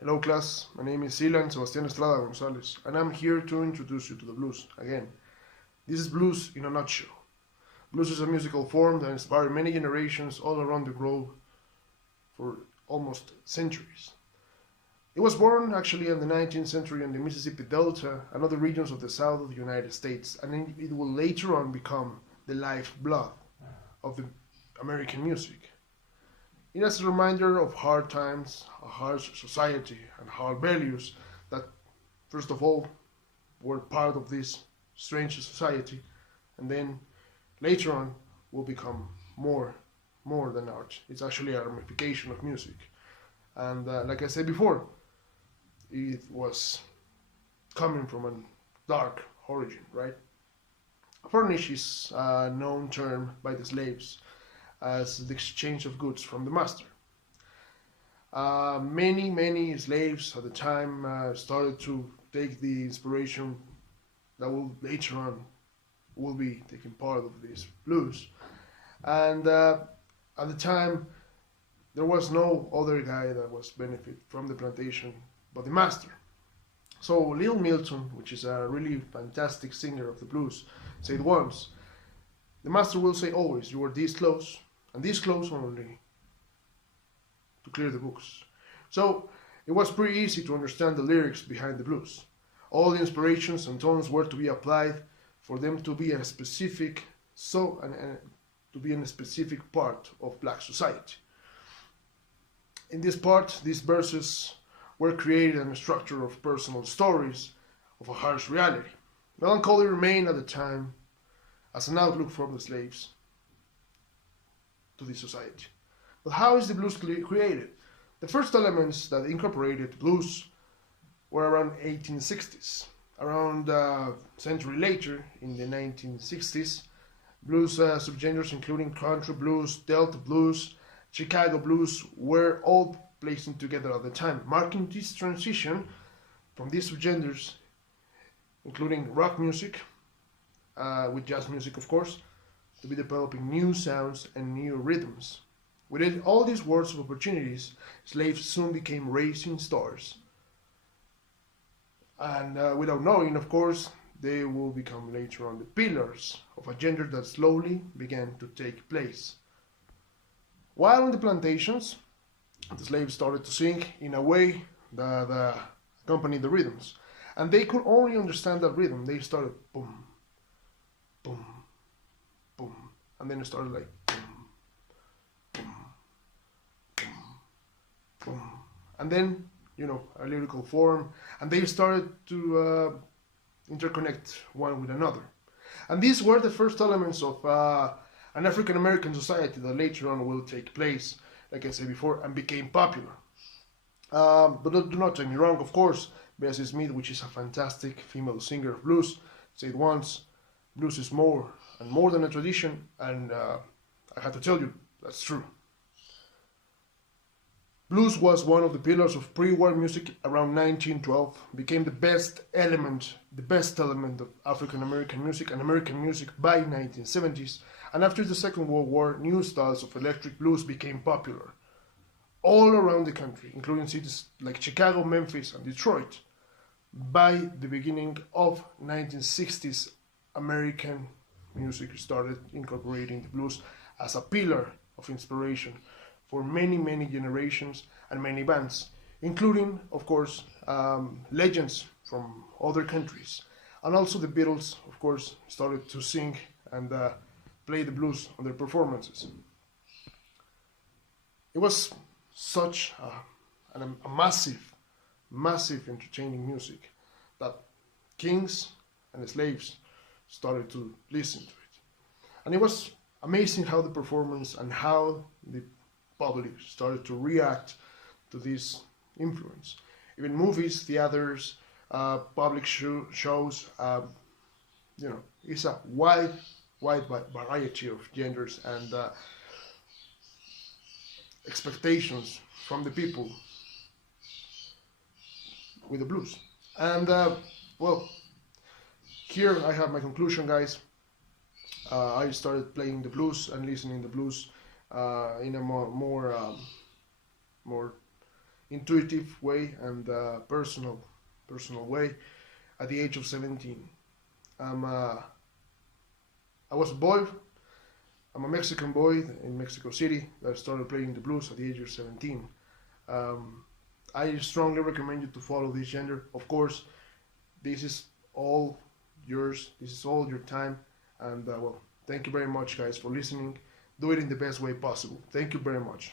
Hello class, my name is Ilan Sebastián Estrada Gonzalez, and I'm here to introduce you to the blues again. This is blues in a nutshell. Blues is a musical form that inspired many generations all around the globe for almost centuries. It was born actually in the 19th century in the Mississippi Delta and other regions of the south of the United States, and it will later on become the lifeblood of the American music. It is a reminder of hard times, a harsh society, and hard values that, first of all, were part of this strange society, and then later on will become more than art. It's actually a ramification of music. And like I said before, it was coming from a dark origin, right? Furnish is a known term by the slaves as the exchange of goods from the master. Many slaves at the time started to take the inspiration that will later on will be taking part of this blues. And at the time, there was no other guy that was benefit from the plantation but the master. So Lil Milton, which is a really fantastic singer of the blues, said once, "The master will say always, you are this close, and this close only to clear the books." So it was pretty easy to understand the lyrics behind the blues. All the inspirations and tones were to be applied for them to be a specific to be in a specific part of black society. In this part, these verses were created in a structure of personal stories of a harsh reality. Melancholy remained at the time as an outlook from the slaves to the society. But how is the blues created? The first elements that incorporated blues were around 1860s. Around a century later, in the 1960s, blues subgenres including country blues, Delta blues, Chicago blues were all placing together at the time, marking this transition from these subgenres, including rock music, with jazz music of course, to be developing new sounds and new rhythms. With all these worlds of opportunities, slaves soon became racing stars. And without knowing, of course, they will become later on the pillars of a genre that slowly began to take place. While on the plantations, the slaves started to sing in a way that accompanied the rhythms. And they could only understand that rhythm. They started boom, boom, boom. And then it started like boom. And then, a lyrical form. And they started to interconnect one with another. And these were the first elements of an African American society that later on will take place, like I said before, and became popular. But do not take me wrong, of course, Bessie Smith, which is a fantastic female singer of blues, said once, blues is more and more than a tradition, and I have to tell you, that's true. Blues was one of the pillars of pre-war music around 1912, became the best element of African American music and American music by 1970s, and after the Second World War, new styles of electric blues became popular all around the country, including cities like Chicago, Memphis, and Detroit. By the beginning of 1960s, American music started incorporating the blues as a pillar of inspiration for many generations and many bands, including, of course, legends from other countries. And also the Beatles, of course, started to sing and play the blues on their performances. It was such a massive entertaining music that kings and slaves started to listen to it. And it was amazing how the performance and how the public started to react to this influence. Even movies, theaters, public shows, it's a wide variety of genders and expectations from the people with the blues. And here I have my conclusion, guys. I started playing the blues and listening the blues in a more intuitive way and personal way at the age of 17. I was a boy. I'm a Mexican boy in Mexico City that started playing the blues at the age of 17. I strongly recommend you to follow this genre. Of course, this is all yours. This is all your time. And well, thank you very much, guys, for listening. Do it in the best way possible. Thank you very much.